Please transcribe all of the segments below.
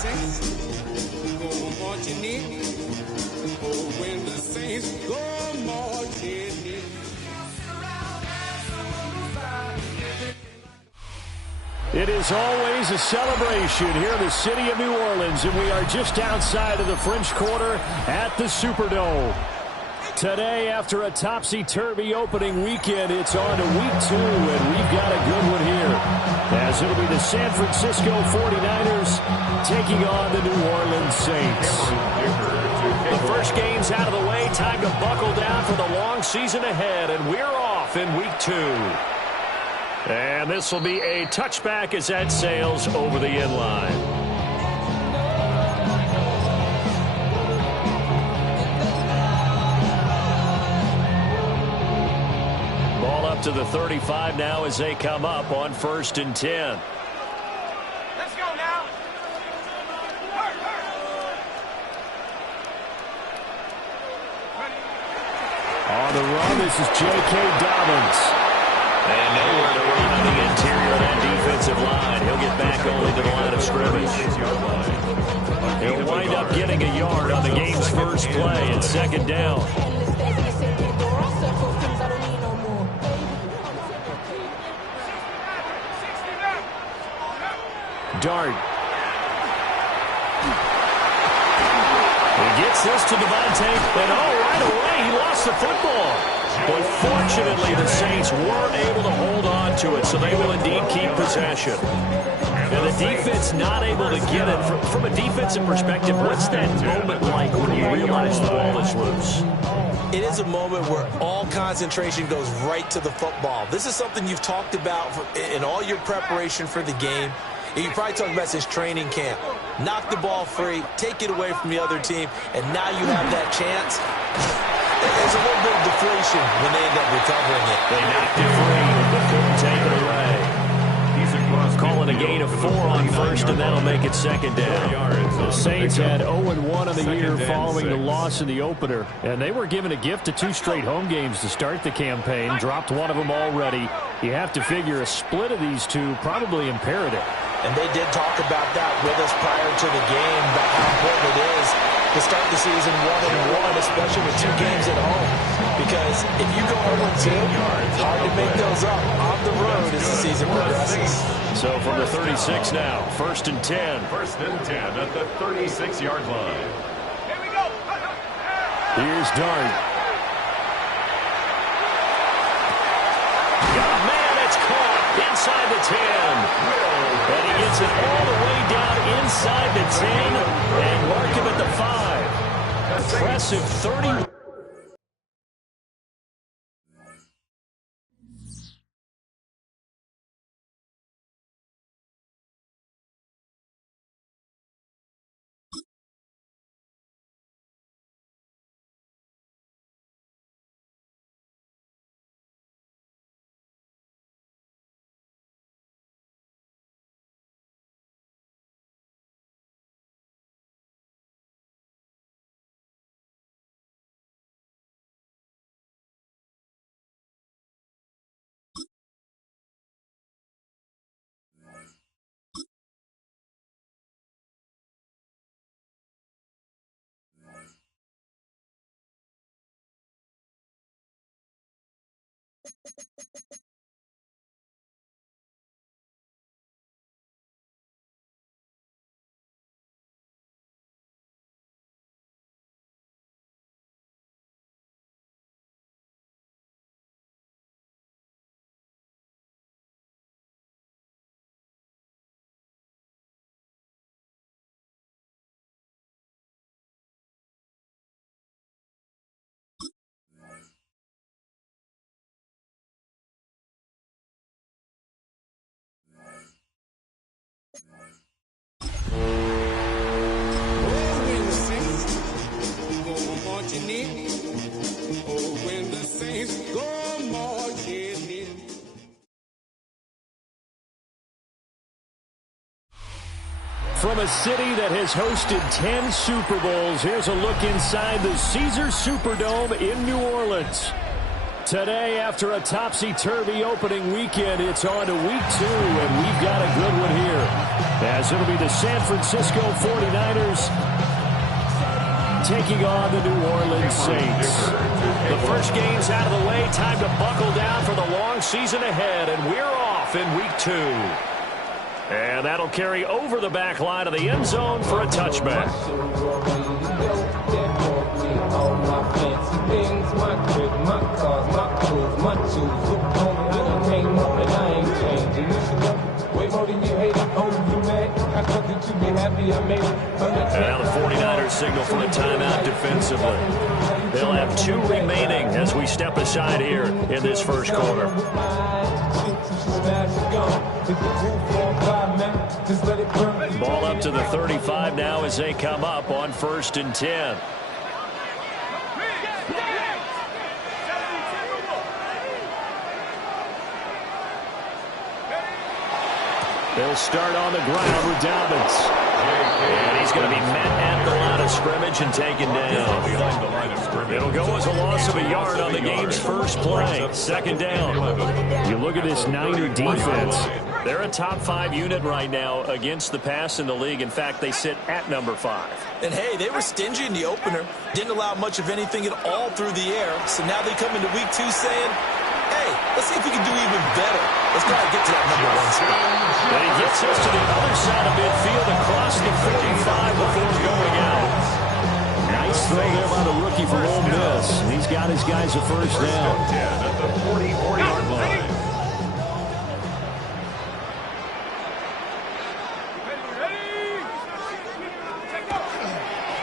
Saints go marching in. Oh, when the Saints go marching in. It is always a celebration here in the city of New Orleans, and we are just outside of the French Quarter at the Superdome. Today, after a topsy-turvy opening weekend, it's on to week 2, and we've got a good one here, as it'll be the San Francisco 49ers taking on the New Orleans Saints. The first game's out of the way. Time to buckle down for the long season ahead, and we're off in week 2. And this will be a touchback as that sails over the end line. Ball up to the 35 now as they come up on 1st and 10. Let's go now. On the run, this is J.K. Dobbins. And nowhere to run on the interior of that defensive line. He'll get back only to the line of scrimmage. He'll wind up getting a yard on the game's first play and 2nd down. Dart. He gets this to Devontae, and right away he lost the football. But fortunately, the Saints weren't able to hold on to it, so they will indeed keep possession. And the defense not able to get it. From a defensive perspective, what's that moment like when you realize the ball is loose? It is a moment where all concentration goes right to the football. This is something you've talked about in all your preparation for the game. And you probably talked about since training camp. Knock the ball free, take it away from the other team, and now you have that chance. There's a little bit of deflation when they end up recovering it. They knocked it free, but couldn't take it away. Calling a gain of 4 on 1st, and that'll make it 2nd down. The Saints had 0-1 on the year following the loss in the opener, and they were given a gift of 2 straight home games to start the campaign. Dropped one of them already. You have to figure a split of these two probably imperative. And they did talk about that with us prior to the game, about how important it is to start the season 1-1, especially with 2 games at home. Because if you go 0-2, it's hard to make those up on the road as the season progresses. So from the 36 now, 1st and 10. 1st and 10 at the 36-yard line. Here we go. Here's Dart. Got a man, it's caught inside the 10. And he gets it all the way down inside the 10 and mark him at the 5. Impressive 30. From a city that has hosted 10 Super Bowls, here's a look inside the Caesars Superdome in New Orleans. Today, after a topsy-turvy opening weekend, it's on to week 2, and we've got a good one here. As it'll be the San Francisco 49ers taking on the New Orleans Saints. The first game's out of the way. Time to buckle down for the long season ahead, and we're off in week 2. And that'll carry over the back line of the end zone for a touchback. And now the 49ers signal for a timeout defensively. They'll have 2 remaining as we step aside here in this first quarter. Ball up to the 35 now as they come up on 1st and 10. They'll start on the ground with Dobbins. And he's going to be met at the line of scrimmage and taken down. It'll go as a loss of a yard on the game's first play. 2nd down. You look at this Niner defense. They're a top 5 unit right now against the pass in the league. In fact, they sit at number 5. And, hey, they were stingy in the opener. Didn't allow much of anything at all through the air. So now they come into week 2 saying, hey, let's see if we can do even better. Let's try to get to that number 1 spot. And he gets us to the other side of midfield across the 45 before going out. Nice throw there by the rookie from Ole Miss. He's got his guys a first down. At the 44-yard line.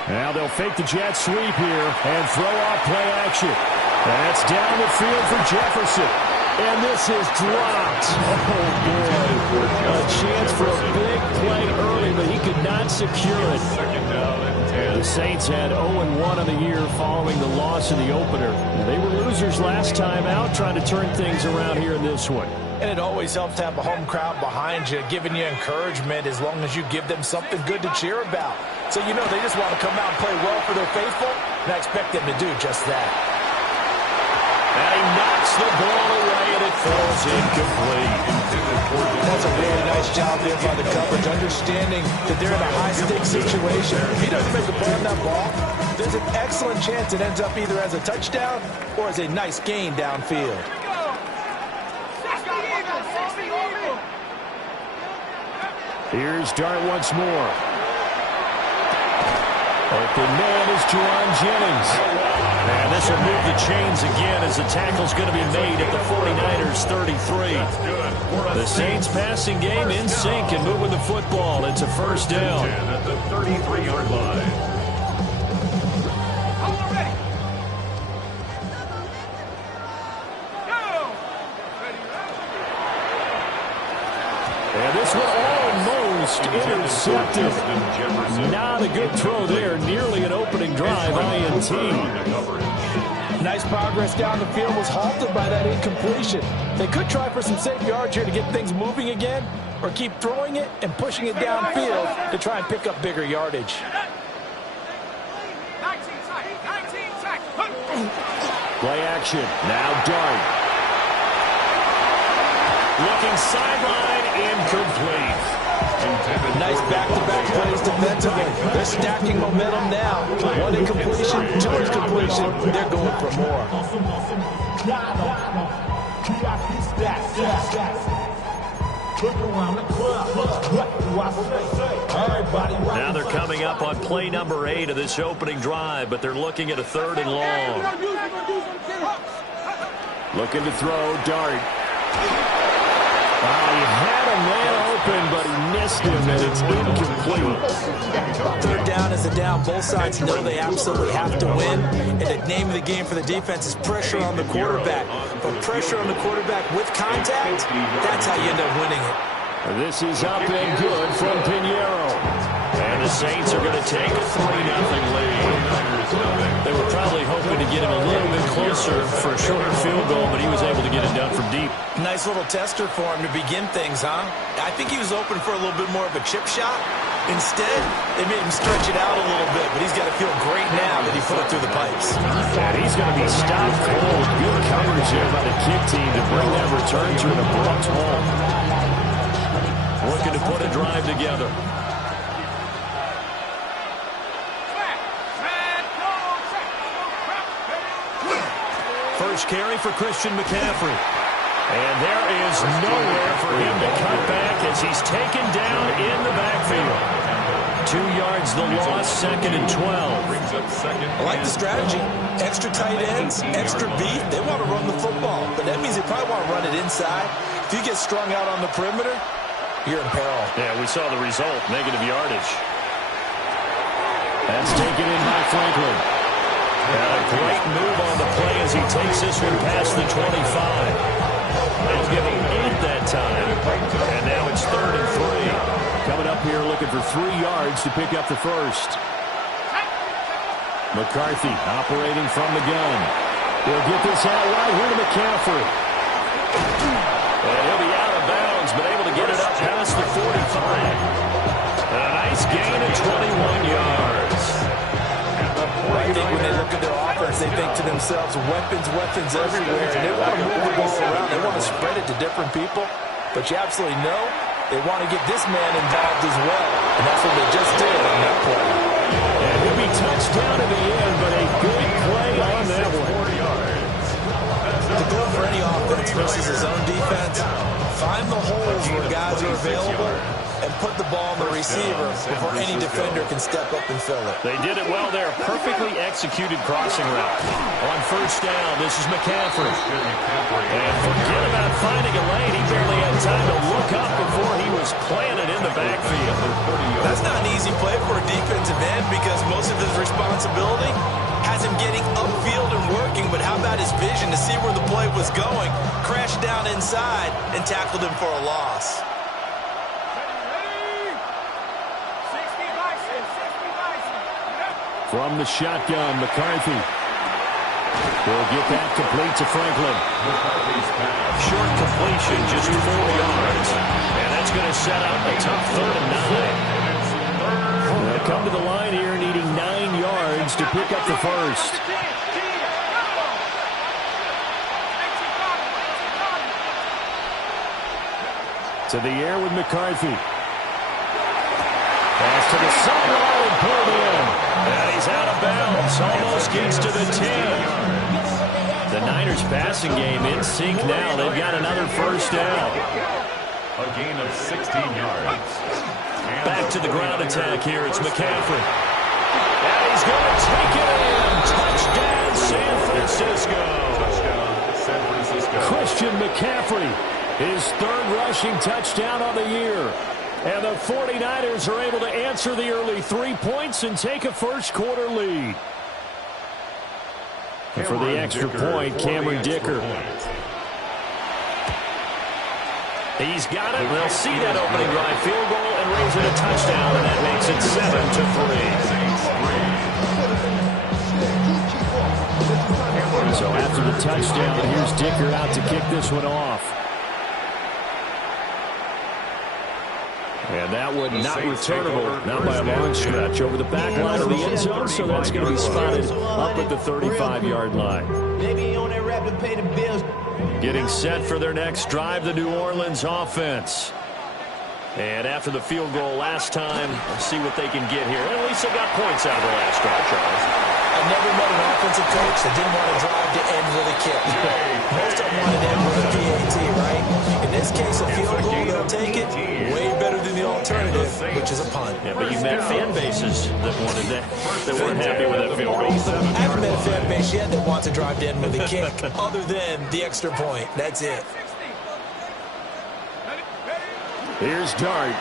Now they'll fake the jet sweep here and throw off play action. That's down the field for Jefferson. And this is dropped. Oh, boy. A chance for a big play early, but he could not secure it. The Saints had 0-1 on the year following the loss in the opener. They were losers last time out, trying to turn things around here in this one. And it always helps to have a home crowd behind you, giving you encouragement as long as you give them something good to cheer about. So, you know, they just want to come out and play well for their faithful, and I expect them to do just that. And he knocks the ball away, and it falls incomplete. That's a really nice job there by the coverage, understanding that they're in a high-stakes situation. If he doesn't make a play on that ball, there's an excellent chance it ends up either as a touchdown or as a nice gain downfield. Here's Dart once more. Open man is Juwan Jennings. And this will move the chains again as the tackle's going to be made at the 49ers 33. The Saints passing game in sync and moving the football. It's a first down. At the 33-yard line. And this one almost intercepted. Not a good throw there. Nearly an opening drive, INT. Nice progress down the field was halted by that incompletion. They could try for some safe yards here to get things moving again, or keep throwing it and pushing it downfield to try and pick up bigger yardage. 19 sack. Play action. Now Dart. Looking sideline, incomplete. Nice back-to-back plays defensively. They're stacking momentum now. 1 incompletion, 2 incompletion. They're going for more. Now they're coming up on play number 8 of this opening drive, but they're looking at a 3rd and long. Looking to throw, Dart. He had a man open, but he missed him, and it's incomplete. 3rd down is a down. Both sides know they absolutely have to win, and the name of the game for the defense is pressure on the quarterback. But pressure on the quarterback with contact, that's how you end up winning it. This is up and good from Pinheiro. And the Saints are going to take a 3-0 lead. They were probably hoping to get him a little bit closer for a shorter field goal, but he was able to get it down from deep. Nice little tester for him to begin things, huh? I think he was open for a little bit more of a chip shot, Instead, they made him stretch it out a little bit, but he's got to feel great now that he put it through the pipes. And he's going to be stopped cold. Good coverage there by the kick team to bring that return to an abrupt halt. Looking to put a drive together. First carry for Christian McCaffrey. And there is nowhere for him to cut back as he's taken down in the backfield. 2 yards the loss, 2nd and 12. I like the strategy. Extra tight ends, extra beef. They want to run the football, but that means they probably want to run it inside. If you get strung out on the perimeter, you're in peril. Yeah, we saw the result, negative yardage. That's taken in by Franklin. And a great move on the play as he takes this one past the 25. They'll give him 8 that time. And now it's 3rd and 3. Coming up here looking for 3 yards to pick up the first. McCarthy operating from the gun. He'll get this out right here to McCaffrey. And he'll be out of bounds, but able to get it up past the 45. And a nice gain of 21 yards. I think when they look at their offense, they think to themselves, weapons everywhere. And they want to move the ball around. They want to spread it to different people. But you absolutely know they want to get this man involved as well. And that's what they just did on that play. And he'll be touched down in the end, but a good play on that one. The goal for any offense versus his own defense, find the holes where guys are available and put the ball on the receiver before any defender can step up and fill it. They did it well there. Perfectly executed crossing route. On first down, this is McCaffrey. And forget about finding a lane. He barely had time to look up before he was planted in the backfield. That's not an easy play for a defensive end because most of his responsibility has him getting upfield and working, but how about his vision to see where the play was going, crashed down inside, and tackled him for a loss. From the shotgun, McCarthy will get that complete to Franklin. Short completion, just 4 yards. And that's going to set up a tough 3rd and 9. They'll come to the line here needing 9 yards to pick up the first. To the air with McCarthy. Pass to the sideline and pulled in. And he's out of bounds. Almost gets to the 10. The Niners passing game in sync now. They've got another first down. A gain of 16 yards. Back to the ground attack here. It's McCaffrey. And he's going to take it in. Touchdown, San Francisco. Touchdown, San Francisco. Christian McCaffrey, his 3rd rushing touchdown on the year. And the 49ers are able to answer the early 3 points and take a first-quarter lead. And for the extra point, Cameron Dicker. He's got it. They'll see that opening drive field goal and raise it a touchdown, and that makes it 7-3. So after the touchdown, here's Dicker out to kick this one off. And that one not returnable, not by a long stretch, over the back line of the end zone, so that's going to be spotted up at the 35-yard line. Getting set for their next drive, the New Orleans offense. And after the field goal last time, we'll see what they can get here. At least they got points out of the last drive, Charles. I've never met an offensive coach that didn't want to drive to end with a kick. Most of them wanted to end with a PAT, right? In this case, a field goal, they'll take it. Way better than the alternative, which is a punt. Yeah, but you've met fan bases that wanted that weren't happy with that field goal. I haven't met a fan base yet that wants to drive to end with a kick, other than the extra point. That's it. Here's Dart.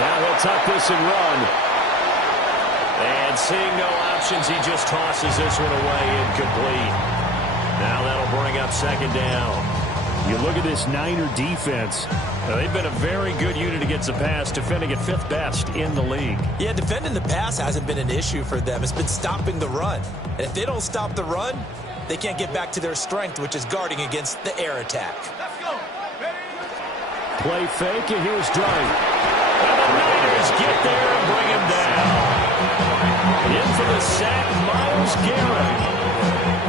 Now he'll tuck this and run. And seeing no options, he just tosses this one away incomplete. Now that'll bring up 2nd down. You look at this Niner defense. They've been a very good unit against the pass, defending at 5th best in the league. Yeah, defending the pass hasn't been an issue for them. It's been stopping the run. And if they don't stop the run, they can't get back to their strength, which is guarding against the air attack. Play fake, and here's Dart. always get there and bring him down. In for the sack, Myles Garrett.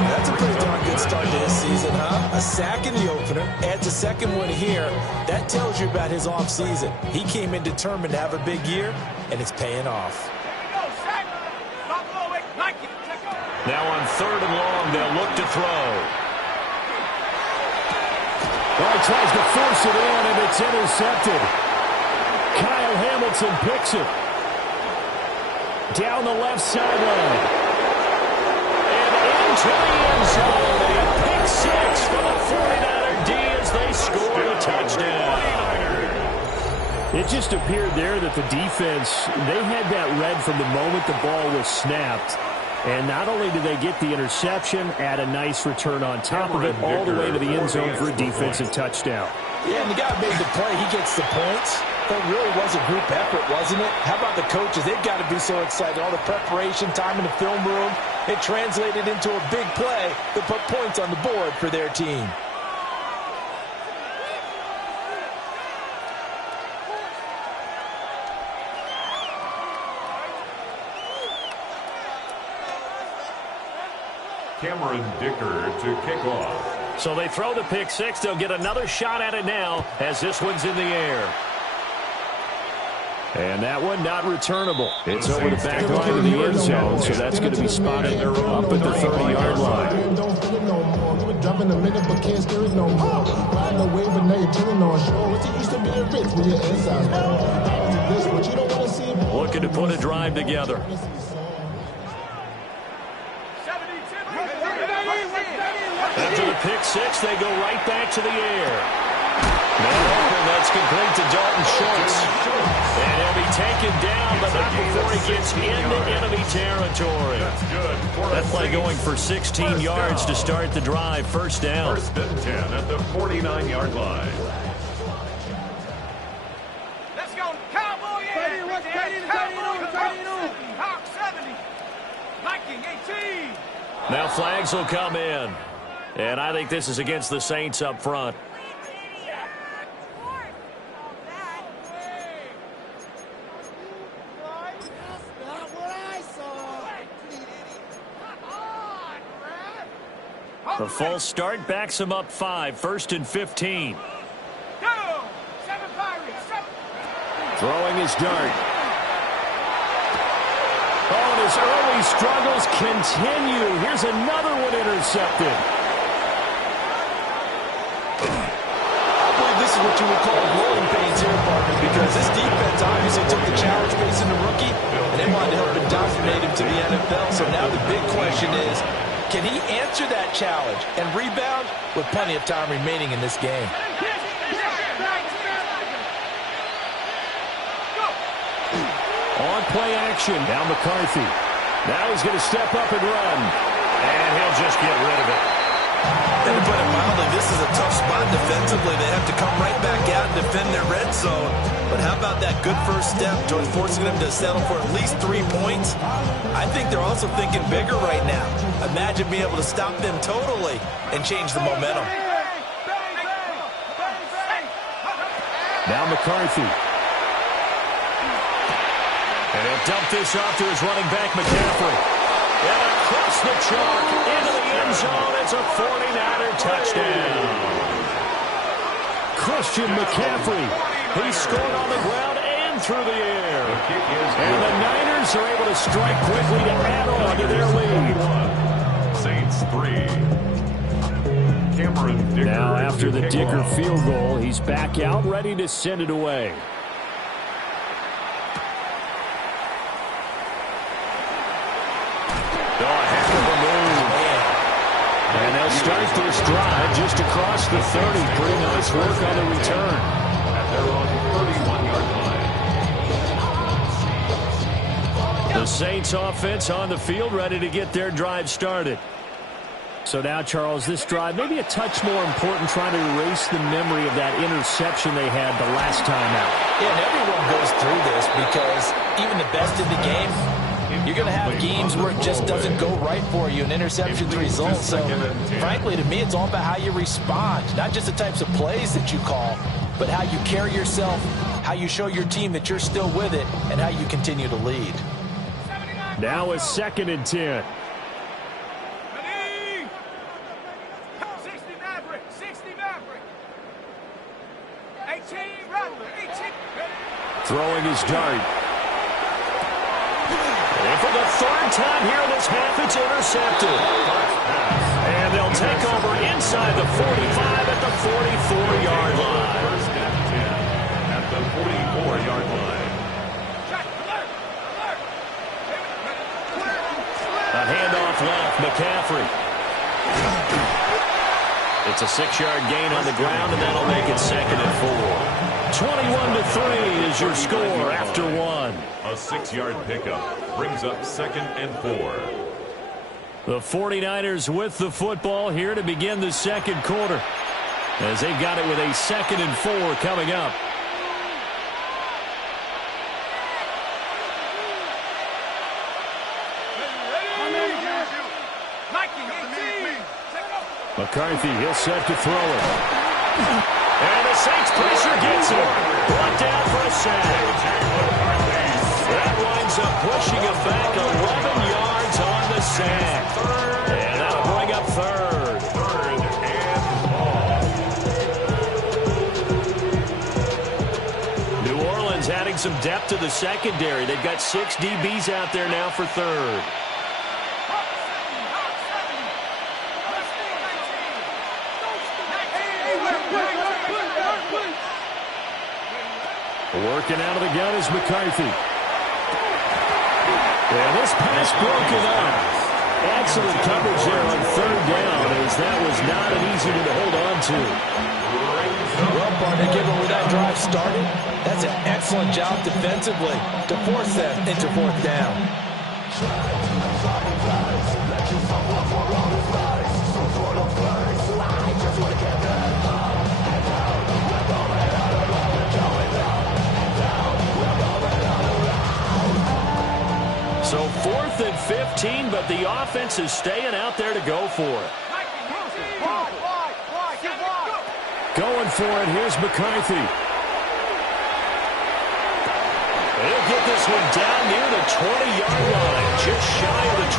That's a pretty darn good start to his season, huh? A sack in the opener, adds a second one here. That tells you about his offseason. He came in determined to have a big year, and it's paying off. Now on 3rd and long, they'll look to throw. Well, he tries to force it in, and it's intercepted. Kyle Hamilton picks it. Down the left sideline. And into the end zone. A pick 6 for the 49er D as they score a touchdown. It just appeared there that the defense, they had that read from the moment the ball was snapped. And not only did they get the interception, add a nice return on top of it, all the way to the end zone for a defensive touchdown. Yeah, and the guy made the play. He gets the points. That really was a group effort, wasn't it? How about the coaches? They've got to be so excited. All the preparation, time in the film room, it translated into a big play that put points on the board for their team. Cameron Dicker to kick off. So they throw the pick 6. They'll get another shot at it now as this one's in the air. And that one not returnable. It's over the back line of the end zone, so that's going to be spotted up at the 30-yard line. Looking to put a drive together. After the pick 6, they go right back to the air. That's complete to Dalton Schultz. And he'll be taken down, but not before he gets into enemy territory. That play going for 16 yards to start the drive. First down. 1st and 10 at the 49-yard line. Let's go, Cowboy! Hawk 70. Viking 18. Now flags will come in. And I think this is against the Saints up front. The false start backs him up 5. 1st and 15. Throwing his dart. Oh, and his early struggles continue. Here's another one intercepted. I believe this is what you would call growing pains here, partner, because this defense obviously took the challenge facing the rookie, and they wanted to help indoctrinate him to the NFL. So now the big question is, can he answer that challenge and rebound with plenty of time remaining in this game? On play action. Now McCarthy. Now he's going to step up and run. And he'll just get rid of it. And to put it mildly, this is a tough spot defensively. They have to come right back out and defend their red zone. But how about that good first step towards forcing them to settle for at least 3 points? I think they're also thinking bigger right now. Imagine being able to stop them totally and change the momentum. Now McCarthy. And he'll dump this off to his running back, McCaffrey. And across the chalk into the end zone. It's a 49er touchdown. Christian McCaffrey. He scored on the ground and through the air. And the Niners are able to strike quickly to add on to their lead. Saints 3. Cameron Dicker. Now after the Dicker off. field goal, he's back out ready to send it away. And they'll start this drive just across the 30. Pretty nice work on the return. At their own 31-yard line. The Saints offense on the field ready to get their drive started. So now, Charles, this drive maybe a touch more important, trying to erase the memory of that interception they had the last time out. Yeah, and everyone goes through this because even the best in the game, you're going to have games where it just doesn't go right for you, and interceptions result. So, frankly, to me, it's all about how you respond, not just the types of plays that you call, but how you carry yourself, how you show your team that you're still with it, and how you continue to lead. Now a 2nd and 10. Ready? 60 Maverick, 60 Maverick. 18 Rattler, 18. Throwing his dart. And for the 3rd time here in this half, it's intercepted. And they'll take over inside the 45 at the 44-yard line. First and 10 at the 44-yard line. A handoff left, McCaffrey. It's a 6-yard gain on the ground, and that'll make it 2nd and 4. 21-3 is your score after 1. A 6-yard pickup brings up 2nd and 4. The 49ers with the football here to begin the 2nd quarter, as they've got it with a 2nd and 4 coming up. McCarthy, he'll set to throw it. And the Saints pressure gets him. Brought down for a sack. That winds up pushing him back 11 yards on the sack. And that'll bring up 3rd. 3rd and New Orleans adding some depth to the secondary. They've got 6 DBs out there now for 3rd. Working out of the gun is McCarthy. And this pass broken up. Excellent coverage there on 3rd down, as that was not an easy one to hold on to. Well, partner, given where that drive started, that's an excellent job defensively to force them into 4th down. So 4th and 15, but the offense is staying out there to go for it. Going for it, here's McCarthy. He'll get this one down near the 20-yard line, just shy of the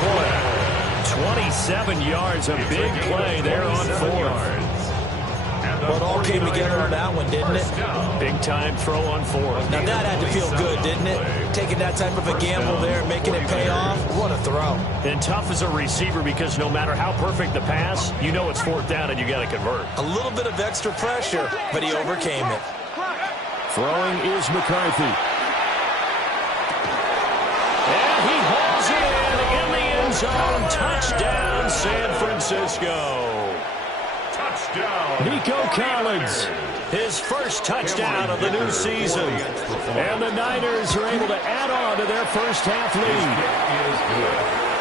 20. 27 yards, a big play there on 4th. Well, it all came together on that one, didn't it? Big-time throw on 4th. Now, that had to feel good, didn't it? Taking that type of a gamble there, making it pay off. What a throw. And tough as a receiver, because no matter how perfect the pass, you know it's 4th down and you got to convert. A little bit of extra pressure, but he overcame it. Throwing is McCarthy. And he hauls it in the end zone. Touchdown, San Francisco. touchdown. Nico Collins, his first touchdown of the new season. And the Niners are able to add on to their first half lead.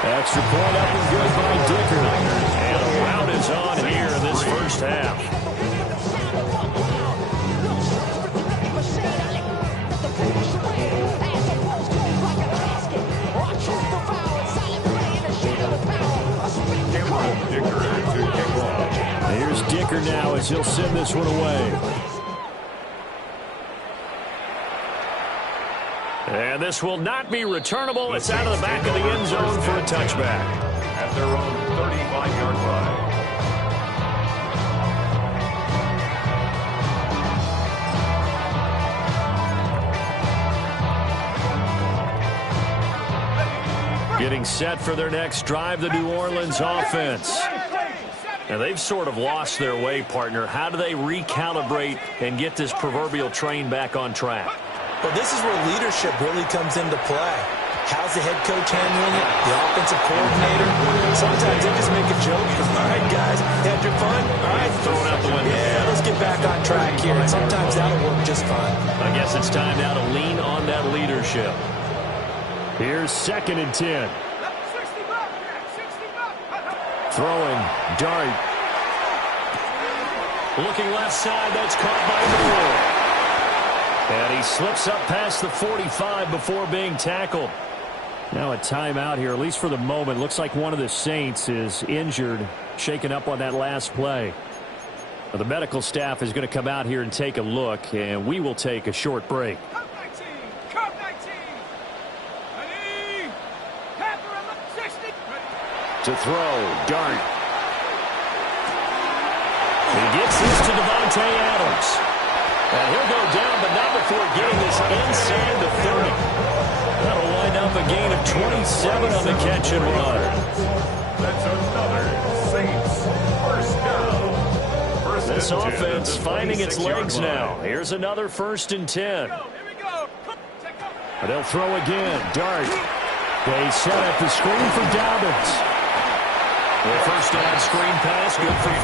Extra point up and good by Dicker. And a rout is on here in this first half. Here's Dicker now as he'll send this one away. And this will not be returnable. It's out of the back of the end zone for a touchback. At their own 35-yard line. Getting set for their next drive, the New Orleans offense. Now, they've sort of lost their way, partner. How do they recalibrate and get this proverbial train back on track? Well, this is where leadership really comes into play. How's the head coach handling it? The offensive coordinator? Sometimes they just make a joke. All right, guys, had your fun? All right, throw it out the window. Yeah, let's get back on track here. And sometimes that'll work just fine. I guess it's time now to lean on that leadership. Here's 2nd and 10. Throwing, dart. Looking left side, that's caught by Moore. And he slips up past the 45 before being tackled. Now a timeout here, at least for the moment. Looks like one of the Saints is injured, shaken up on that last play. Well, the medical staff is going to come out here and take a look, and we will take a short break. Come 19. Come 19. Ready. Panther 60. To throw, Dart. He gets this to Devontae Adams. And he'll go down, but not before getting this inside the 30. That'll wind up a gain of 27 on the catch and run. That's another Saints first down. This offense finding its legs now. Here's another 1st and 10. Here we go. They'll throw again. Dart. They set up the screen for Dobbins. The first down screen pass, good for 5.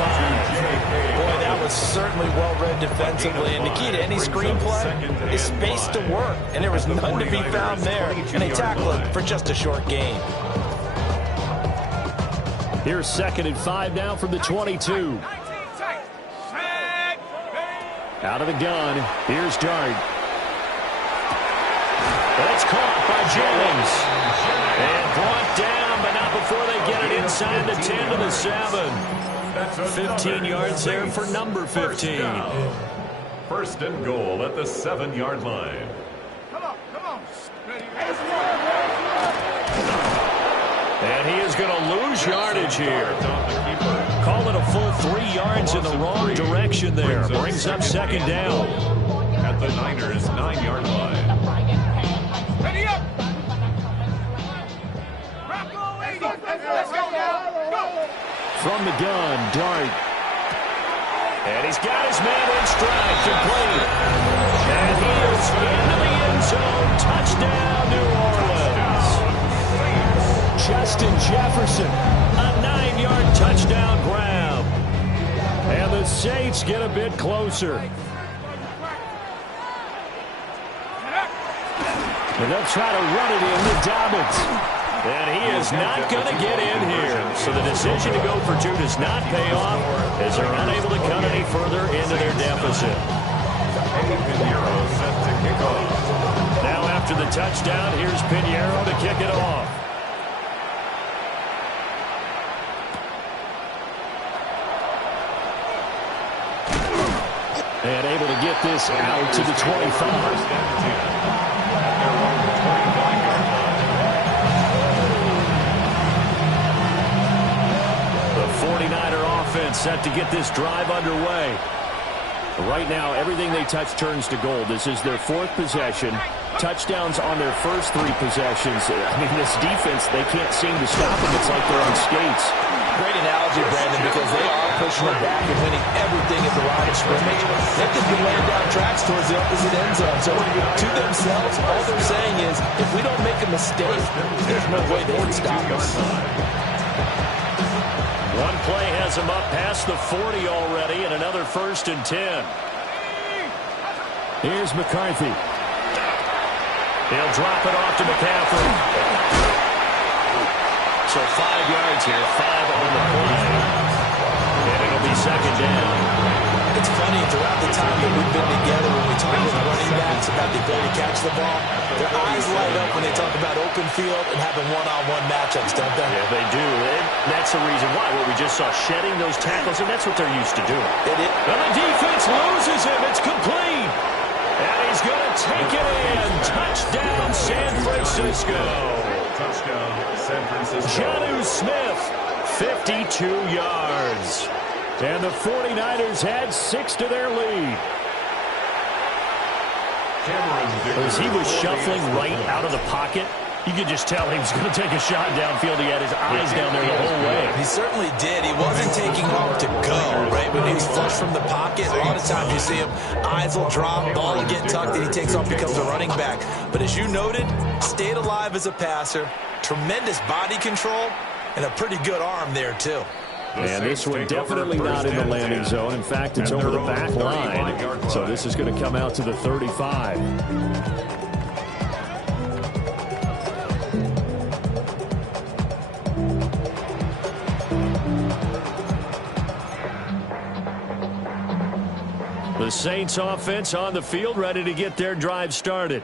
Boy, that was certainly well-read defensively. And the key to any screen play is space to work. And there was none to be found there. And they tackled it for just a short gain. Here's 2nd and 5 now from the 22. Out of the gun. Here's Dart. That's caught by Jennings. And brought down, but not before they get it inside the 10 to the 7. 15 yards there for number 15. First and goal at the 7-yard line. Come on. Ready. And he is going to lose yardage here. Call it a full 3 yards in the wrong direction there. Brings up 2nd down. At the Niners' 9-yard line. Ready up. Rocco 80. Let's go now. Go. From the gun, Dart. And he's got his man in stride, complete. And he is into the end zone. Touchdown, New Orleans. Justin Jefferson, a 9-yard touchdown grab. And the Saints get a bit closer. And they'll try to run it in with Dobbins. And he is not going to get in here. So the decision to go for 2 does not pay off as they're unable to cut any further into their deficit. Now after the touchdown, here's Pinheiro to kick it off. And able to get this out to the 25. Set to get this drive underway. Right now, everything they touch turns to gold. This is their 4th possession. Touchdowns on their first 3 possessions. I mean, this defense, they can't seem to stop them. It's like they're on skates. Great analogy, Brandon, because they are pushing it back and winning everything at the line of scrimmage. They've just been laying down tracks towards the opposite end zone. So to themselves, all they're saying is, if we don't make a mistake, there's no way they can stop us. One play has him up past the 40 already, and another 1st and 10. Here's McCarthy. He'll drop it off to McCaffrey. So 5 yards here, 5 on the play. And it'll be 2nd down. It's funny, throughout the time that we've been together, when we talk about running backs, about the ability to catch the ball, their eyes light up when they talk about open field and having one-on-one matchups, don't they? Yeah, they do. And that's the reason why. Well, we just saw shedding those tackles, and that's what they're used to doing. And the defense loses him. It's complete. And he's going to take it in. Touchdown, San Francisco. Touchdown, San Francisco. Jonnu Smith, 52 yards. And the 49ers had 6 to their lead. As he was shuffling right out of the pocket, you could just tell he was going to take a shot downfield. He had his eyes down there the whole way. He certainly did. He wasn't taking off to go, right? When he was flush from the pocket, a lot of times you see him, eyes will drop, ball will get tucked, and he takes off, becomes a running back. But as you noted, stayed alive as a passer, tremendous body control, and a pretty good arm there, too. And this one definitely not in the landing zone. In fact, it's over the back line. So this is going to come out to the 35. The Saints offense on the field, ready to get their drive started.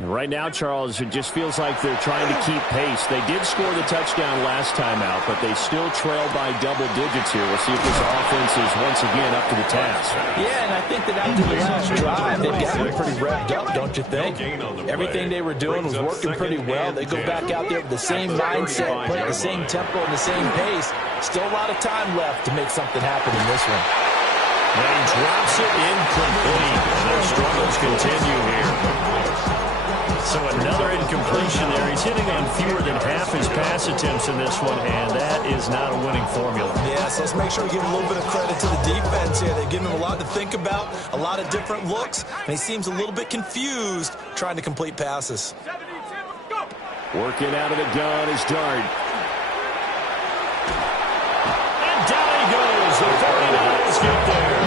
Right now, Charles, it just feels like they're trying to keep pace. They did score the touchdown last time out, but they still trail by double digits here. We'll see if this offense is once again up to the task. Yeah, and I think that after the last drive, they've gotten pretty revved up, don't you think? Everything they were doing was working pretty well. They go back out there with the same mindset, play at the same tempo and the same pace. Still a lot of time left to make something happen in this one. And he drops it incomplete. Their struggles continue here. So another incompletion there. He's hitting on fewer than half his pass attempts in this one, and that is not a winning formula. Yeah, so let's make sure we give a little bit of credit to the defense here. They've given him a lot to think about, a lot of different looks, and he seems a little bit confused trying to complete passes. Working out of the gun is Dart. And down he goes. The 49ers get there.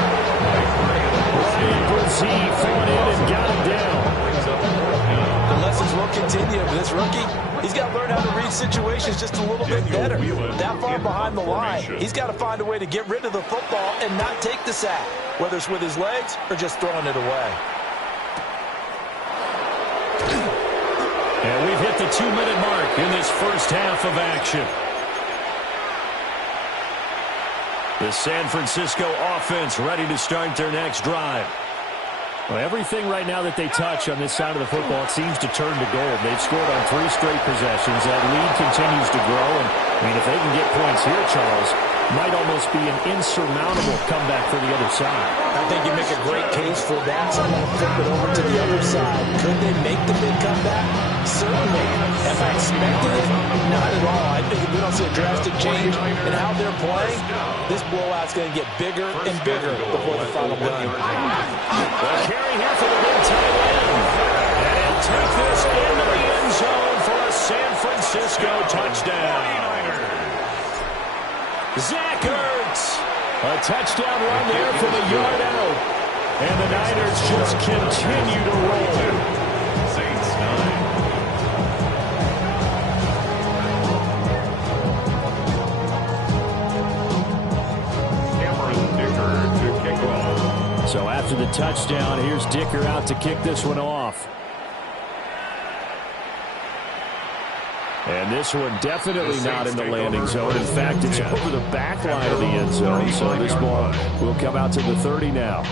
Ryan Brzee fought in and got him down. The lessons will continue, but this rookie, he's got to learn how to read situations just a little bit better. That far behind the line, he's got to find a way to get rid of the football and not take the sack, whether it's with his legs or just throwing it away. And we've hit the 2-minute mark in this first half of action. The San Francisco offense ready to start their next drive. Well, everything right now that they touch on this side of the football, it seems to turn to gold. They've scored on 3 straight possessions. That lead continues to grow. And, I mean, if they can get points here, Charles, might almost be an insurmountable comeback for the other side. I think you make a great case for that. So I'm going to flip it over to the other side. Could they make the big comeback? Certainly. Am I expecting it? Not at all. I think if we don't see a drastic change in how they're playing, this blowout's going to get bigger and bigger before the final gun. The carry here for the big tight end. And he'll take this into the end zone for a San Francisco touchdown. Zach Ertz. A touchdown run there from a yard out. And the Niners just continue to roll. Saints 9. So after the touchdown, here's Dicker out to kick this one off. And this one definitely not in the landing zone. In fact, it's over the back line of the end zone. So this ball will come out to the 30 now.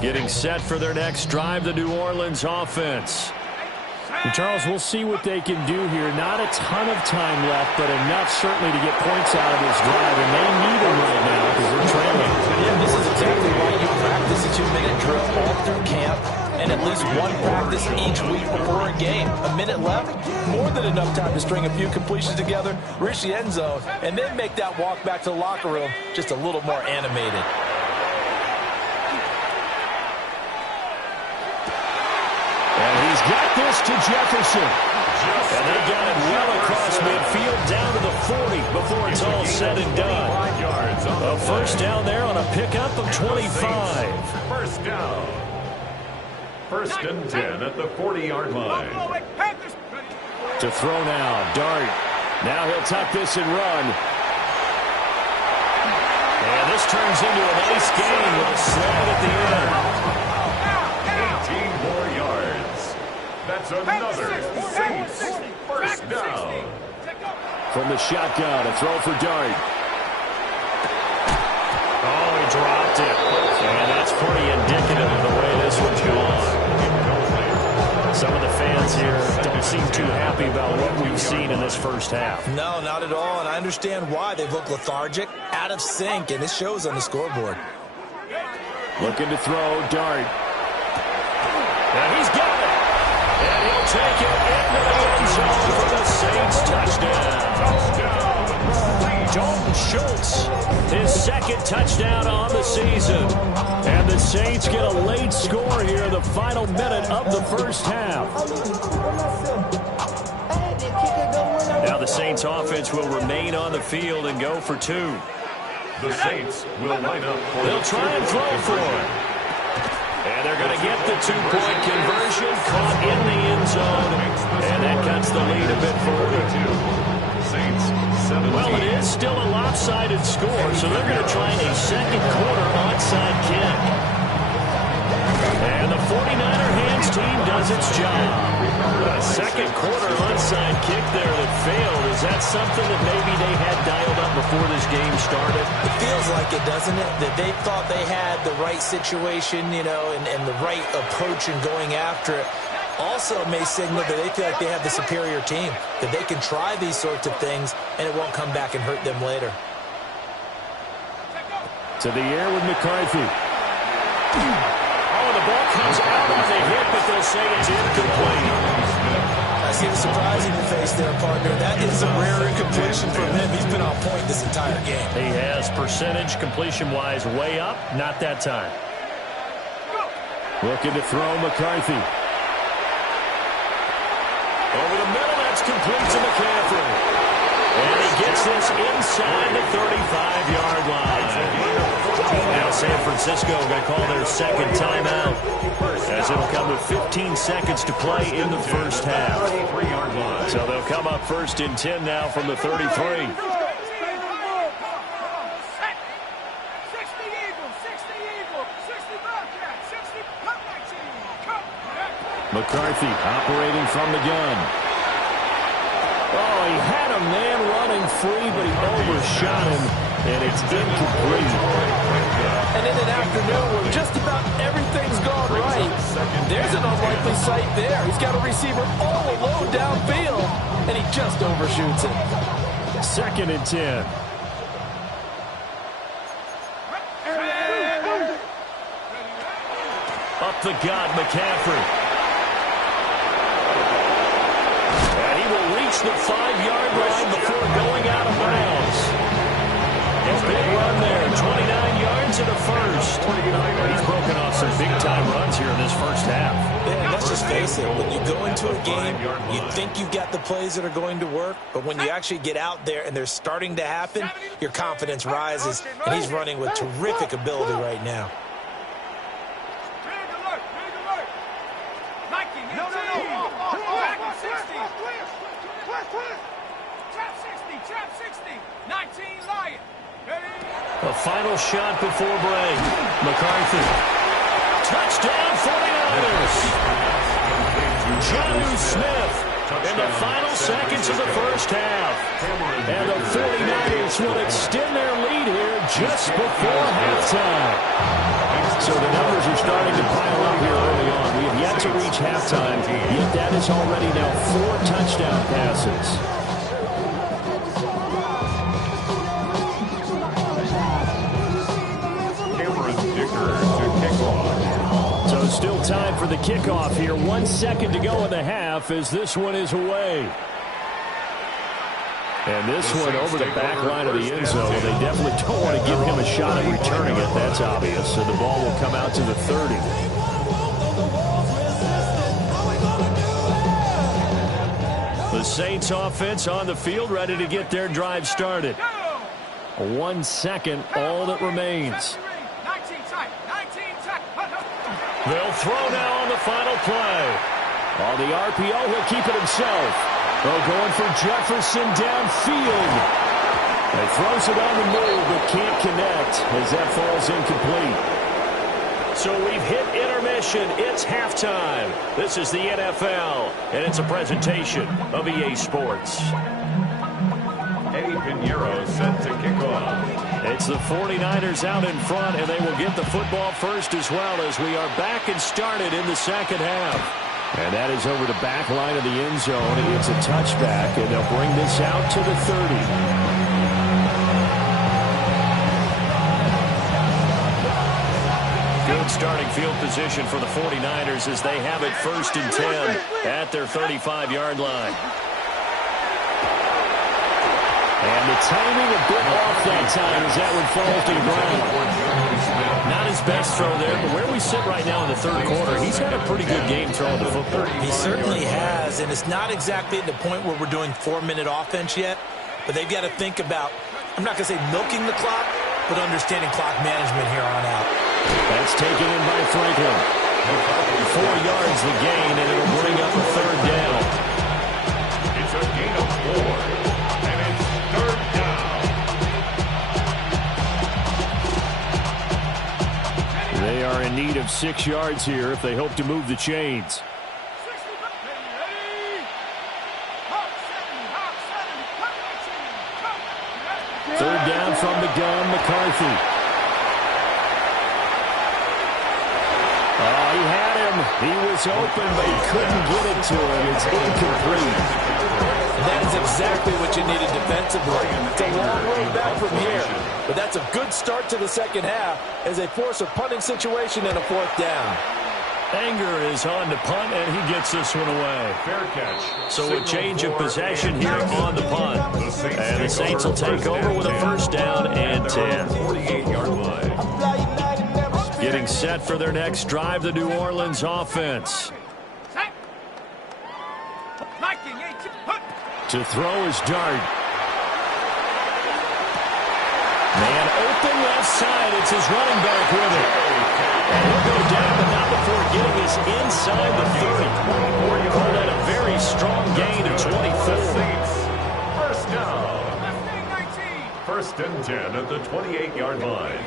Getting set for their next drive, the New Orleans offense. And Charles, we'll see what they can do here. Not a ton of time left, but enough certainly to get points out of this drive, and they need them right now because they're trailing. Yeah, this is exactly why you practice a 2-minute drill all through camp and at least one practice each week before a game. A minute left, more than enough time to string a few completions together, reach the end zone, and then make that walk back to the locker room just a little more animated. And he's got this to Jefferson. And they got it well across midfield down to the 40 before it's all said and done. A first down there on a pickup of 25. First down. First and 10 at the 40-yard line. To throw now, Dart. Now he'll tuck this and run. And this turns into a nice gain with a slide at the end. 18 more yards. That's another Saints first down. From the shotgun, a throw for Dart. Oh, he dropped it. And that's pretty indicative of the way this one's gone. Some of the fans here don't seem too happy about what we've seen in this first half. No, not at all, and I understand why. They've looked lethargic, out of sync, and it shows on the scoreboard. Looking to throw, Dart. And he's got it. And he'll take it into the end zone for the Saints touchdown. Dalton Schultz, his second touchdown on the season. And the Saints get a late score here in the final minute of the first half. Now the Saints offense will remain on the field and go for 2. The Saints will line up for They'll try and throw for it. And they're going to get the two-point conversion, caught in the end zone, and that cuts the lead a bit further. Saints, 17. Well, it is still a lopsided score, so they're going to try a second quarter onside kick. And the 49er hands team does its job. A second quarter onside kick there that failed. Is that something that maybe they had dialed up before this game started? It feels like it, doesn't it? That they thought they had the right situation, you know, and the right approach in going after it. Also may signal that they feel like they have the superior team, that they can try these sorts of things and it won't come back and hurt them later. To the air with McCarthy. The ball comes out on the hit, but they'll say it's incomplete. I see the surprise in your face there, partner. That is a rare incompletion from him. He's been on point this entire game. He has percentage completion-wise way up. Not that time. Looking to throw McCarthy. Over the middle, that's complete to McCaffrey. And he gets this inside the 35-yard line. Now San Francisco going to call their second timeout, as it'll come with 15 seconds to play in the first half. So they'll come up first and 10 now from the 33. McCarthy operating from the gun. Oh, he had a man running free, but he overshot him, and it's incomplete. And in an afternoon where just about everything's gone right, there's an unlikely sight there. He's got a receiver all alone downfield, and he just overshoots it. Second and 10. Up the gut, McCaffrey. The 5-yard line before going out of bounds. A big run there, 29 yards in the first. He's broken off some big-time runs here in this first half. Yeah, let's just face it. When you go into a game, you think you've got the plays that are going to work, but when you actually get out there and they're starting to happen, your confidence rises, and he's running with terrific ability right now. A final shot before break. McCarthy. Touchdown 49ers. Jonnu Smith in the final seconds of the first half. And the 49ers will extend their lead here just before halftime. So the numbers are starting to pile up here early on. We have yet to reach halftime, yet that is already now 4 touchdown passes. So still time for the kickoff here. 1 second to go in the half as this one is away. And this one over the back line of the end zone. They definitely don't want to give him a shot at returning it. That's obvious. So the ball will come out to the 30. The Saints offense on the field ready to get their drive started. 1 second, all that remains. They'll throw now on the final play. On the RPO, he'll keep it himself. They're going for Jefferson downfield. He throws it on the move, but can't connect as that falls incomplete. So we've hit intermission. It's halftime. This is the NFL, and it's a presentation of EA Sports. Eddie Pinheiro set to kick off. It's the 49ers out in front, and they will get the football first as well as we are back and started in the second half. And that is over the back line of the end zone. It's a touchback, and they'll bring this out to the 30. Good starting field position for the 49ers as they have it first and 10 at their 35-yard line. And the timing a bit off that time as that one falls to the ground. Not his best throw there, but where we sit right now in the third quarter, he's had a pretty good game throwing the football. He certainly has, and it's not exactly at the point where we're doing 4-minute offense yet, but they've got to think about, I'm not going to say milking the clock, but understanding clock management here on out. That's taken in by Franklin. 4 yards the gain, and it'll bring up a third down. It's a gain of 4, and it's third down. They are in need of 6 yards here if they hope to move the chains. Third down from the gun, McCarthy. Oh, he had him. He was open, but he couldn't get it to him. It's incomplete. And that is exactly what you needed defensively. It's a long road back from here, but that's a good start to the second half as they force a punting situation and a 4th down. Anger is on to punt, and he gets this one away. Fair catch. So a change of possession here on the punt. And the Saints will take over with a first down and 10. 48-yard line. Getting set for their next drive, the New Orleans offense. To throw is Dart. Man open left side. It's his running back with it. And he'll go down, but not before getting us inside the 30. Call that a very strong gain of 24. First down. First and 10 at the 28-yard line.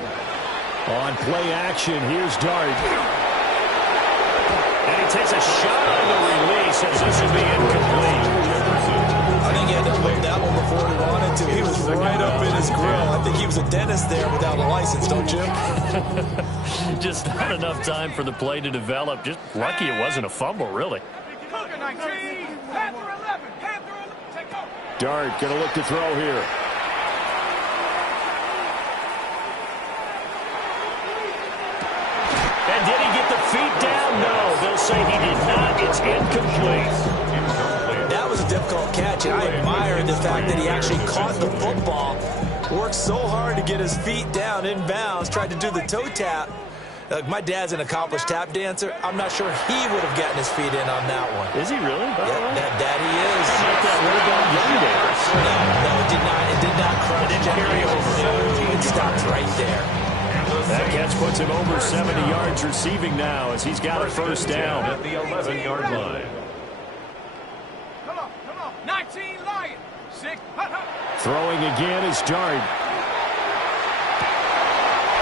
On play action, here's Dart. And he takes a shot on the release as this will be incomplete. I think he had to hold that one before he wanted to. He was right up in his grill. I think he was a dentist there without a license, don't you? Just not enough time for the play to develop. Just lucky it wasn't a fumble, really. Dart going to look to throw here. And did he get the feet down? No, they'll say he did not. It's incomplete. That was a difficult catch, and I admire the fact that he actually caught the football, worked so hard to get his feet down inbounds, tried to do the toe tap. My dad's an accomplished tap dancer. I'm not sure he would have gotten his feet in on that one. Is he really? Yeah, that daddy is. Like that little dog young days. No, it did not. It did not cross. It didn't carry over. It stopped right there. That catch puts him over 70 yards receiving now as he's got a first down. At the 11-yard line. Come on. 19 Lion. 6. Throwing again is Dart.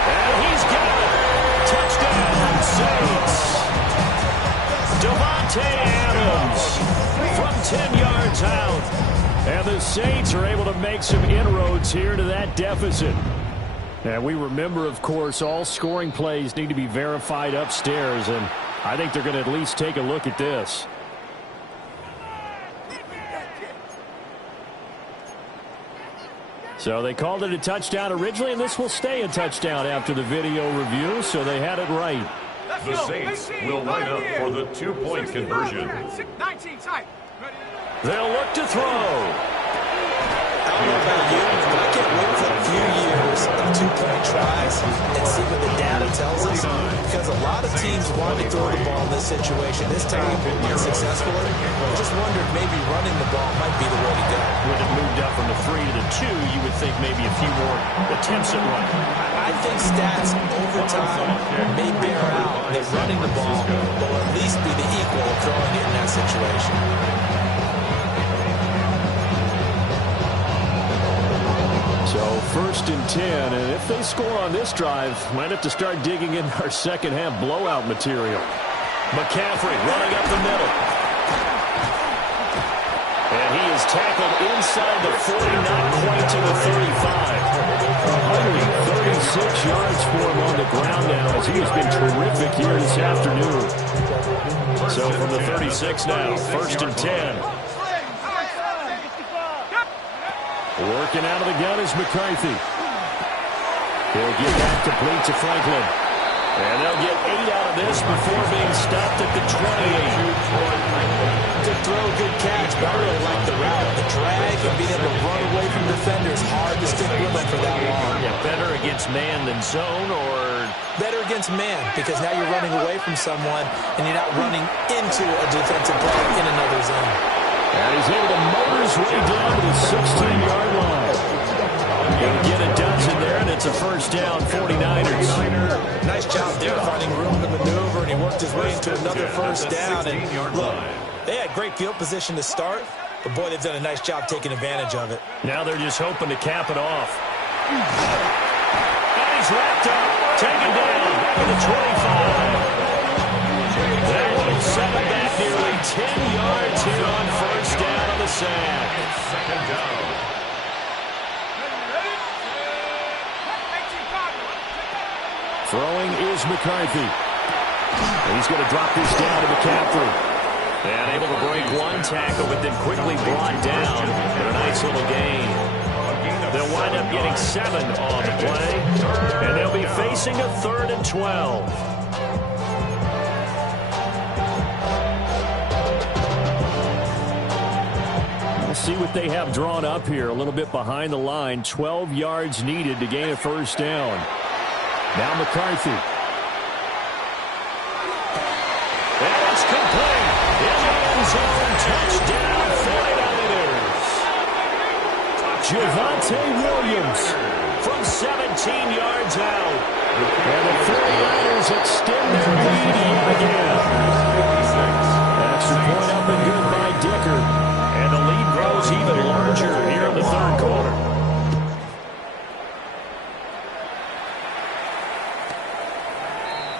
And he's got it. Touchdown, Saints. Devontae Adams from 10 yards out. And the Saints are able to make some inroads here to that deficit. And we remember, of course, all scoring plays need to be verified upstairs, and I think they're going to at least take a look at this. So they called it a touchdown originally, and this will stay a touchdown after the video review, so they had it right. The Saints will line up for the 2-point conversion. 19 tight. They'll look to throw. I don't know about you, but I can't wait for a few years of 2-point tries and see what the data tells us. Because a lot of teams want to throw the ball in this situation. This time, unsuccessfully. I just wondered maybe running the ball might be the way to go. With it moved up from the 3 to the 2, you would think maybe a few more attempts at running. I think stats over time may bear out that running the ball will at least be the equal of throwing it in that situation. So first and 10, and if they score on this drive, might have to start digging in our second half blowout material. McCaffrey running up the middle. And he is tackled inside the 40, not quite to the 35. 136 yards for him on the ground now as he has been terrific here this afternoon. So from the 36 now, first and 10. Working out of the gun is McCarthy. He'll get back complete to Franklin. And they'll get 8 out of this before being stopped at the 28. Good throw, good catch, but I really like the route. The drag and being able to run away from defenders, hard to stick with them for that long. Yeah, better against man than zone, or better against man, because now you're running away from someone and you're not running into a defensive play in another zone. And he's able to motor his way down to the 16-yard line. He'll get a dozen there, and it's It's a first down, 49ers. Nice job there finding room to maneuver, and he worked his way into another first down. And look, they had great field position to start, but boy, they've done a nice job taking advantage of it. Now they're just hoping to cap it off. And he's wrapped up, taken down, back at the 25. That will set him back nearly 10 yards here on first down on the sack. Second down. Throwing is McCarthy. And he's going to drop this down to McCaffrey. And able to break one tackle, but then quickly brought down. But a nice little gain. They'll wind up getting 7 on the play. And they'll be facing a 3rd and 12. We'll see what they have drawn up here. A little bit behind the line. 12 yards needed to gain a first down. Now McCarthy. And it's complete. In the end zone. Touchdown, 49ers. Javonte Williams from 17 yards out. And the 49ers extend their lead yet again. Extra point up and good by Dicker. And the lead grows even larger here in the third quarter.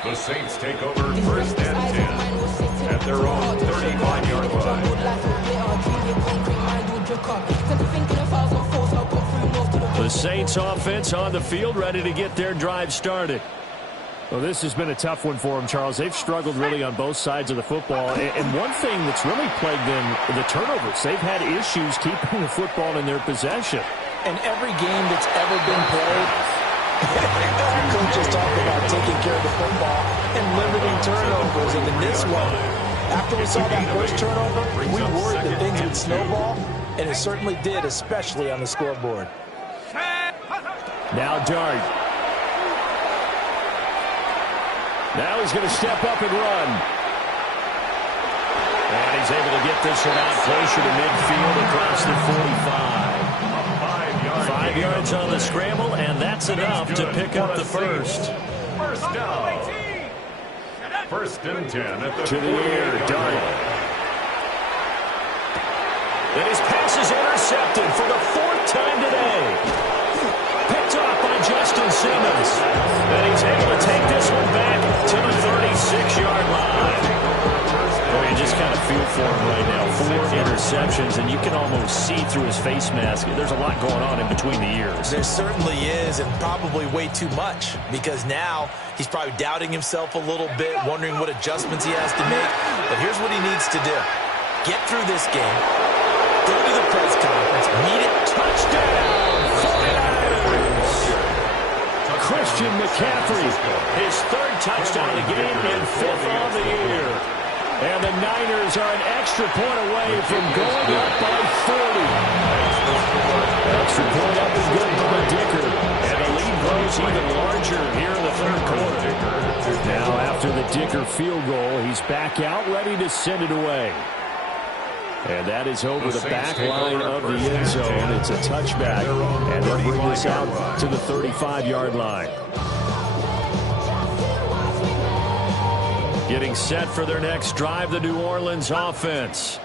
The Saints take over first and 10 at their own 35-yard line. The Saints offense on the field, ready to get their drive started. Well, this has been a tough one for them, Charles. They've struggled really on both sides of the football. And one thing that's really plagued them, the turnovers. They've had issues keeping the football in their possession. And every game that's ever been played, coaches talk about taking care of the football and limiting turnovers. And in this one, after we saw that first turnover, we worried that things would snowball, and it certainly did, especially on the scoreboard. Now Dart. Now he's going to step up and run. And he's able to get this one out closer to midfield across the 45. 5 yards on the scramble, and that's enough to pick up the first. First down. First and 10 at the to the air, Dart. And his pass is intercepted for the 4th time today. Picked off by Justin Simmons. And he's able to take this one back to the 36-yard line. Boy, you just kind of feel for him right now. 4 interceptions, and you can almost see through his face mask. There's a lot going on in between the ears. There certainly is, and probably way too much, because now he's probably doubting himself a little bit, wondering what adjustments he has to make. But here's what he needs to do. Get through this game, go to the press conference, meet it, touchdown, 49ers! Christian McCaffrey, his 3rd touchdown of the game and 5th on the year. And the Niners are an extra point away from going up by 30. Extra point up is good by Dicker. And the lead grows even larger here in the 3rd quarter. Now after the Dicker field goal, he's back out ready to send it away. And that is over the back line of the end zone. It's a touchback. And they'll bring this out to the 35-yard line. Getting set for their next drive, the New Orleans offense.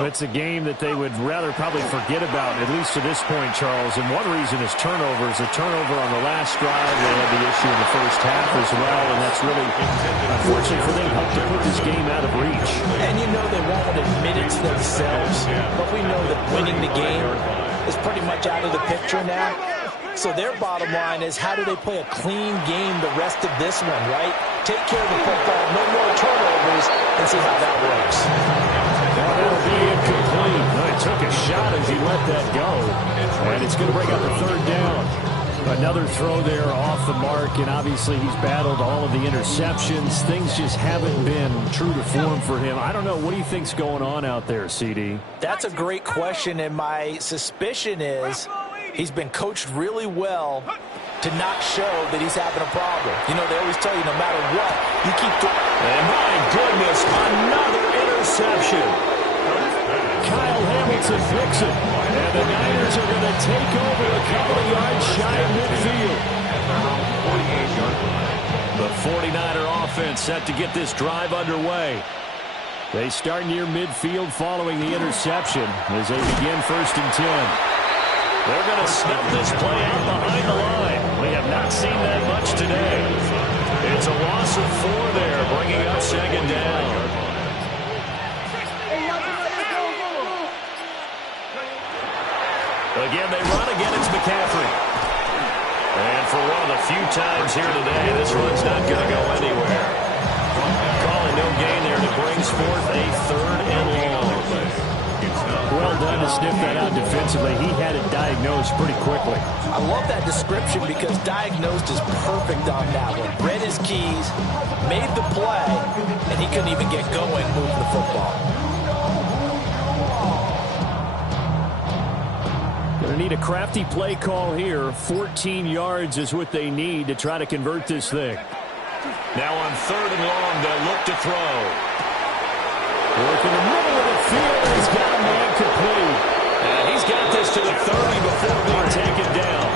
It's a game that they would rather probably forget about, at least to this point, Charles. And one reason is turnovers. A turnover on the last drive. They had the issue in the first half as well, and that's really, unfortunately for them, helped to put this game out of reach. And you know they won't admit it to themselves, but we know that winning the game is pretty much out of the picture now. So their bottom line is, how do they play a clean game the rest of this one, right? Take care of the football, no more turnovers, and see how that works. That'll be incomplete. No, he took a shot as he let that go. And it's going to bring up a 3rd down. Another throw there off the mark, and obviously he's battled all of the interceptions. Things just haven't been true to form for him. I don't know. What do you think's going on out there, CD? That's a great question, and my suspicion is he's been coached really well to not show that he's having a problem. You know, they always tell you no matter what, you keep doing. And my goodness, another interception. Kyle Hamilton Hamilton picks it. And the Niners are going to take over a couple of yards shy of midfield. The 49er offense set to get this drive underway. They start near midfield following the interception as they begin 1st and 10. They're going to snuff this play out behind the line. We have not seen that much today. It's a loss of 4 there, bringing up 2nd down. Again, they run again. It's McCaffrey. And for one of the few times here today, this run's not going to go anywhere. Calling no gain there, and it brings forth a 3rd and long. Well done to sniff that out defensively. He had it diagnosed pretty quickly. I love that description because diagnosed is perfect on that one. Read his keys, made the play, and he couldn't even get going moving the football. Going to need a crafty play call here. 14 yards is what they need to try to convert this thing. Now on 3rd and long, they'll look to throw. Work in the middle of the field, and he's got a man complete. And he's got this to the 30 before being taken down.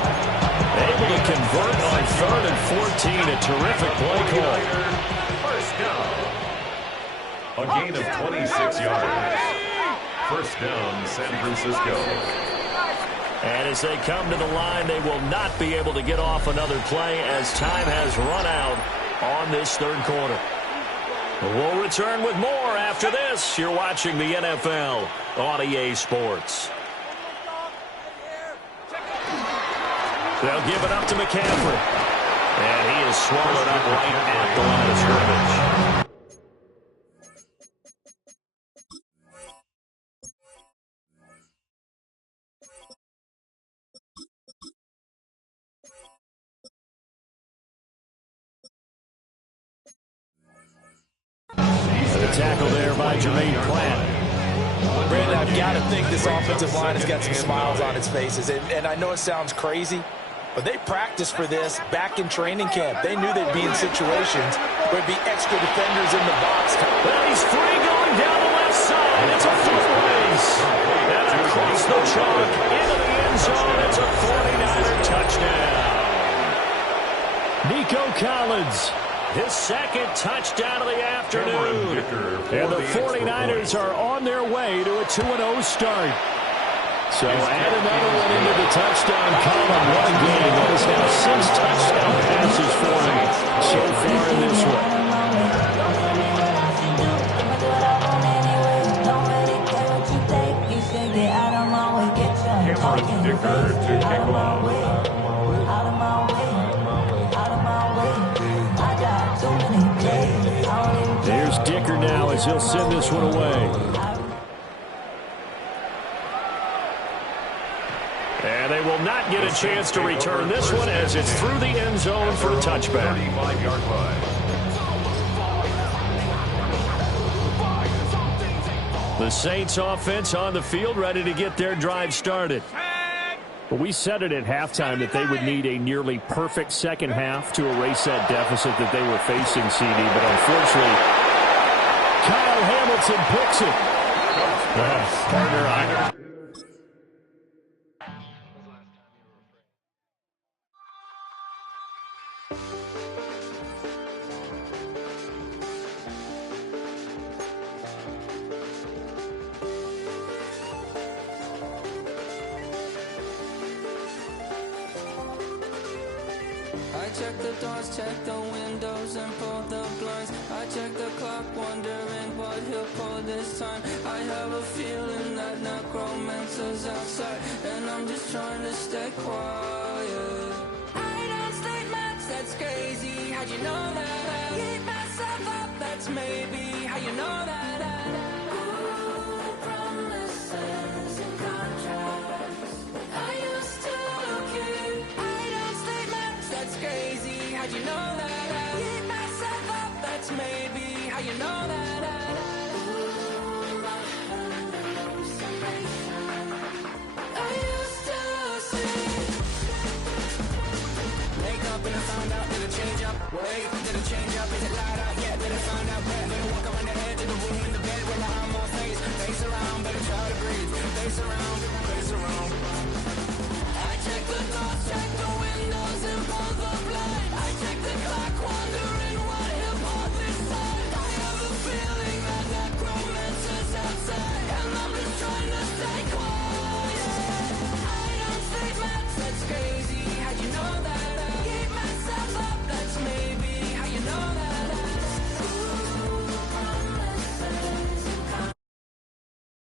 Able to convert on 3rd and 14. A terrific play call. First down. A gain of 26 yards. First down, San Francisco. And as they come to the line, they will not be able to get off another play as time has run out on this 3rd quarter. We'll return with more after this. You're watching the NFL on EA Sports. They'll give it up to McCaffrey. And he is swallowed up right at the line of scrimmage. The tackle there by Jermaine Pratt. Brandon, I've got to think this offensive line has got some smiles on its faces. And I know it sounds crazy, but they practiced for this back in training camp. They knew they'd be in situations where there'd be extra defenders in the box. Well, he's free going down the left side. It's a foot race. And across the chalk into the end zone. It's a 49er touchdown. Nico Collins. His 2nd touchdown of the afternoon. And the 49ers are on their way to a 2-0 start. So add another one into the touchdown column. What a game. That is now 6 touchdown passes for him so far in this one. Cameron Dicker to kick off. There's Dicker now as he'll send this one away. And they will not get a chance to return this one as it's through the end zone for a touchback. 35-yard line. The Saints offense on the field ready to get their drive started. But we said it at halftime that they would need a nearly perfect second half to erase that deficit that they were facing, CD. But unfortunately, Kyle Hamilton picks it. Partner, I check the doors, check the windows, and pull the blinds. I check the clock, wondering what he'll pull this time. I have a feeling that necromancer's outside, and I'm just trying to stay quiet. I don't sleep much, that's crazy. How'd you know that? Keep myself up, that's maybe how you know that. Ooh, promises and contracts. I used to keep. I don't sleep much, that's crazy. How'd you know that? Keep myself up, that's maybe how you know that. Ooh, my hallucination. I used to see. Make up up and I found out that it change up. Wait, did it change up? Is it light out yet? Did it find out where? Better walk around the edge of the room in the bed with my arm on face. Face around, better try to breathe. Face around, face around.